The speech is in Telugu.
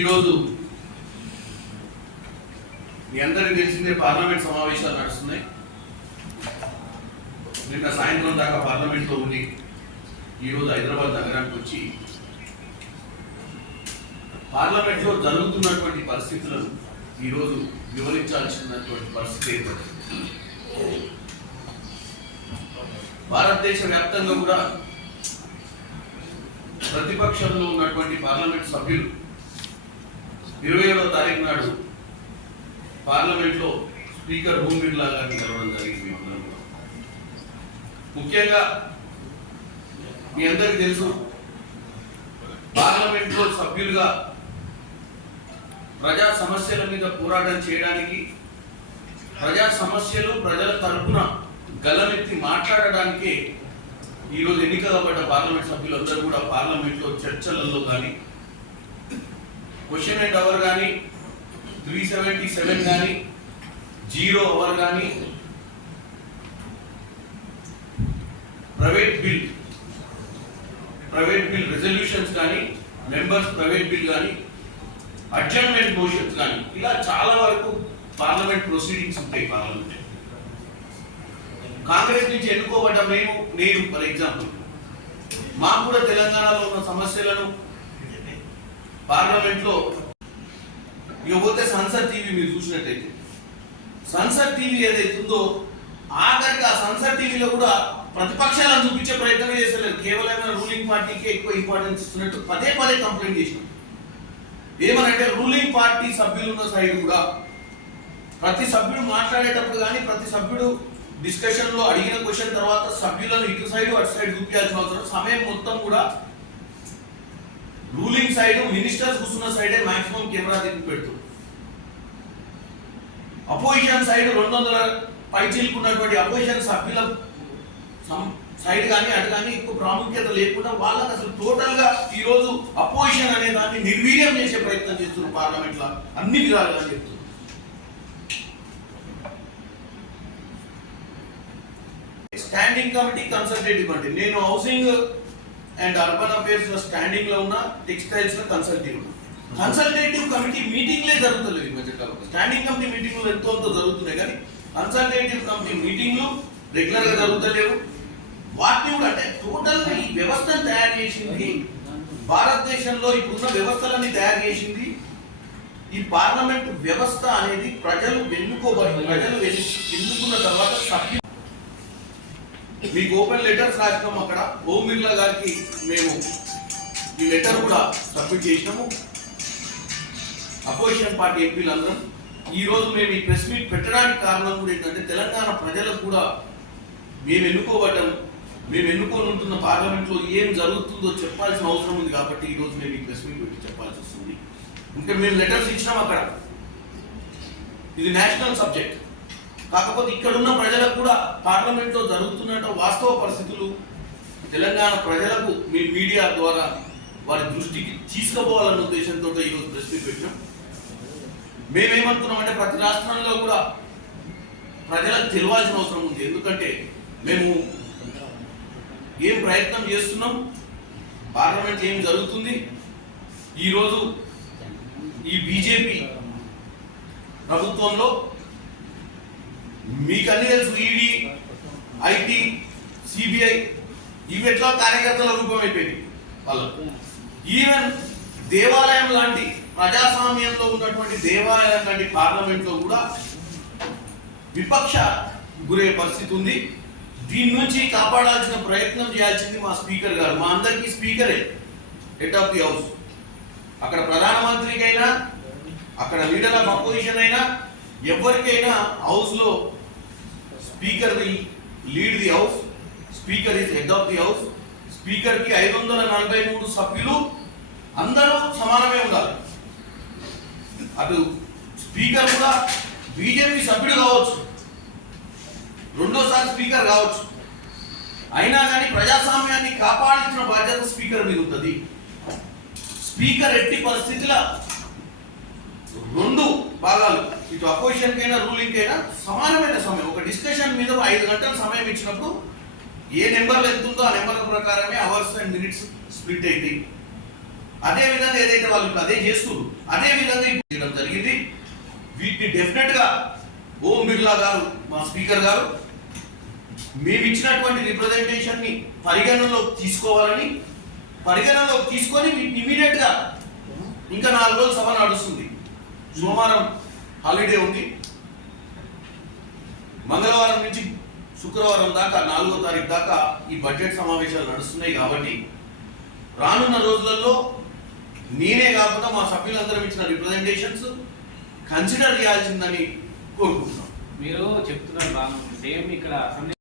ఈరోజు మీ అందరికీ తెలిసిందే పార్లమెంట్ సమావేశాలు నడుస్తున్నాయి. నిన్న సాయంత్రం దాకా పార్లమెంట్లో ఉండి ఈరోజు హైదరాబాద్ నగరానికి వచ్చి పార్లమెంట్లో జరుగుతున్నటువంటి పరిస్థితులను ఈరోజు వివరించాల్సినటువంటి పరిస్థితి ఏర్పడింది. భారతదేశ వ్యాప్తంగా కూడా ప్రతిపక్షంలో ఉన్నటువంటి పార్లమెంట్ సభ్యులు 27వ తారీఖు నాడు పార్లమెంట్లో స్పీకర్ ఓం బిర్లా గారిని కలవడం జరిగింది. ముఖ్యంగా మీ అందరికీ తెలుసు, పార్లమెంట్లో సభ్యులుగా ప్రజా సమస్యల మీద పోరాటం చేయడానికి, ప్రజా సమస్యలు ప్రజల తరపున గలమెత్తి మాట్లాడడానికే ఈరోజు ఎన్నికలబడ్డ పార్లమెంట్ సభ్యులందరూ కూడా పార్లమెంట్లో చర్చలలో కానీ, క్వశ్చన్ అండ్ అవర్ కానీ, 377 కానీ, 0 అవర్ కానీ, ప్రైవేట్ బిల్ రెజల్యూషన్స్ కానీ, మెంబర్స్ ప్రైవేట్ బిల్ కానీ, అడ్జర్న్మెంట్ మోషన్స్ కానీ, ఇలా చాలా వరకు పార్లమెంట్ ప్రొసీడింగ్స్ ఉంటాయి. పార్లమెంట్ కాంగ్రెస్ నుంచి ఎన్నుకోబడ్డ నేను ఫర్ ఎగ్జాంపుల్ మాకు కూడా తెలంగాణలో ఉన్న సమస్యలను పార్లమెంట్లో ఇకపోతే సంసద్ టీవీ మీరు చూసినట్టయితే సంసద్ టీవీ ఏదైతుందో ఆఖరికి ఆ సంసద్ టీవీలో కూడా ప్రతిపక్షాలను చూపించే ప్రయత్నం చేస్తలేరు. కేవలం రూలింగ్ పార్టీకి ఎక్కువ ఇంపార్టెన్స్ ఇస్తున్నట్టు పదే కంప్లైంట్ చేసినాం. ఏమనంటే రూలింగ్ పార్టీ సభ్యులు ఉన్న సైడ్ కూడా ప్రతి సభ్యుడు మాట్లాడేటప్పుడు కానీ, ప్రతి సభ్యుడు డిస్కషన్ లో అడిగిన క్వశ్చన్ తర్వాత సభ్యులను ఇటు సైడ్ అటు సైడ్ చూపించాల్సిన అవసరం, సమయం మొత్తం కూడా రూలింగ్ సైడ్ మినిస్టర్స్ కూర్చున్న సైడే మాక్సిమం కెమెరా తిప్పి పెడుతూ, అపోజిషన్ సైడ్ 200 పైచీలుకున్నటువంటి అపోజిషన్ సభ్యుల సైడ్ కానీ అటు కానీ ఎక్కువ ప్రాముఖ్యత లేకుండా వాళ్ళకి అసలు టోటల్ గా ఈ రోజు అపోజిషన్ అనే దాన్ని నిర్వీర్యం చేసే ప్రయత్నం చేస్తున్నారు పార్లమెంట్ లో అన్ని విధాలుగా చెప్తున్నారు. స్టాండింగ్ కమిటీ, కన్సల్టేటివ్ కమిటీ, నేను హౌసింగ్ అండ్ అర్బన్ అఫేర్స్ లో స్టాండింగ్ లో ఉన్న, టెక్స్టైల్స్ లో కన్సల్టేటివ్ ఉన్నా. కన్సల్టేటివ్ కమిటీ మీటింగ్లే జరుగుతలేదు ఈ మధ్య కాలంలో. స్టాండింగ్ కమిటీ మీటింగ్లు ఎంతో జరుగుతున్నాయి కానీ కన్సల్టేటివ్ కమిటీ మీటింగ్లు రెగ్యులర్ గా జరుగుతలేవు. వాటిని కూడా అంటే టోటల్ ఈ వ్యవస్థను తయారు చేసింది భారతదేశంలో ఇప్పుడున్న వ్యవస్థలన్నీ తయారు చేసింది ఈ పార్లమెంట్ వ్యవస్థ అనేది. ప్రజలు ఎన్నుకున్న తర్వాత సభ్యులు మీకు ఓపెన్ లెటర్స్ రాసినాము. అక్కడ ఓం బిర్లా గారికి మేము ఈ లెటర్ కూడా సబ్మిట్ చేసినాము. అపోజిషన్ పార్టీ ఎంపీలందరం ఈరోజు మేము ఈ ప్రెస్ మీట్ పెట్టడానికి కారణం కూడా ఏంటంటే తెలంగాణ ప్రజలకు కూడా మేము ఎన్నుకొని ఉంటున్న పార్లమెంట్లో ఏం జరుగుతుందో చెప్పాల్సిన అవసరం ఉంది. కాబట్టి ఈరోజు మేము ఈ ప్రెస్ మీట్ పెట్టి చెప్పాల్సి వస్తుంది. ఇంకా మేము లెటర్స్ ఇచ్చినాం అక్కడ. ఇది నేషనల్ సబ్జెక్ట్. కాకపోతే ఇక్కడున్న ప్రజలకు కూడా పార్లమెంట్లో జరుగుతున్న వాస్తవ పరిస్థితులు తెలంగాణ ప్రజలకు మీ మీడియా ద్వారా వారి దృష్టికి తీసుకుపోవాలన్న ఉద్దేశంతో ఈరోజు ప్రెస్ మీట్ పెట్టినాం. మేమేమనుకున్నామంటే ప్రతి రాష్ట్రంలో కూడా ప్రజలకు తెలియాల్సిన అవసరం ఉంది. ఎందుకంటే మేము ఏం ప్రయత్నం చేస్తున్నాం, పార్లమెంట్ ఏం జరుగుతుంది. ఈరోజు ఈ బీజేపీ ప్రభుత్వంలో మీకు అన్ని తెలుసు, ఈడీ, ఐటీ, సిబిఐ ఇవి ఎట్లా కార్యకర్తల రూపం అయిపోయింది వాళ్ళకు. ఈవెన్ దేవాలయం లాంటి ప్రజాస్వామ్యంలో ఉన్నటువంటి దేవాలయం లాంటి పార్లమెంట్లో కూడా విపక్ష గురే పరిస్థితి ఉంది. దీని నుంచి కాపాడాల్సిన ప్రయత్నం చేయాల్సింది మా స్పీకర్ గారు. మా అందరికీ స్పీకరే హెడ్ ఆఫ్ ది హౌస్. అక్కడ ప్రధానమంత్రికైనా, అక్కడ లీడర్ ఆఫ్ అపోజిషన్ అయినా, ఎవరికైనా హౌస్ లో speaker will lead the house. Speaker is head of the house. Speaker కి 543 సభ్యులు అందరూ సమానమే ఉండాలి. అటు స్పీకర్ కూడా బీజేపీ సభ్యుడు కావచ్చు, రెండోసారి స్పీకర్ కావచ్చు, అయినా కానీ ప్రజాస్వామ్యాన్ని కాపాడాల్సిన బాధ్యత స్పీకర్ మీద ఉంటుంది. స్పీకర్ ఎట్టి పరిస్థితుల రెండు భాగాలు, ఇటు అపోజిషన్ కైనా రూలింగ్ కైనా సమానమైన సమయం, ఒక డిస్కషన్ మీద 5 గంటల సమయం ఇచ్చినప్పుడు ఏ నెంబర్లు ఎంత ఉందో ఆ నెంబర్ల ప్రకారమే అవర్స్ అండ్ మినిట్స్ స్ప్లిట్ అవుతాయి. అదే విధంగా ఏదైతే వాళ్ళు ఇప్పుడు అదే చేస్తున్నారు అదే విధంగా ఇప్పుడు చేయడం జరిగింది. వీటిని డెఫినెట్ గా ఓం బిర్లా గారు మా స్పీకర్ గారు మేము ఇచ్చినటువంటి రిప్రజెంటేషన్ ని పరిగణనలోకి తీసుకోవాలని, పరిగణనలోకి తీసుకొని ఇమీడియట్ గా ఇంకా 4 రోజులు సభ నడుస్తుంది. సోమవారం హాలిడే ఉంది, మంగళవారం నుంచి శుక్రవారం దాకా 4వ తారీఖు దాకా ఈ బడ్జెట్ సమావేశాలు నడుస్తున్నాయి. కాబట్టి రానున్న రోజులలో నేనే కాకుండా మా సభ్యులందరం ఇచ్చిన రిప్రజెంటేషన్స్ కన్సిడర్ చేయాల్సిందని కోరుకుంటున్నాం. మీరు చెప్తున్నారు బాగుంది. సేమ్ ఇక్కడ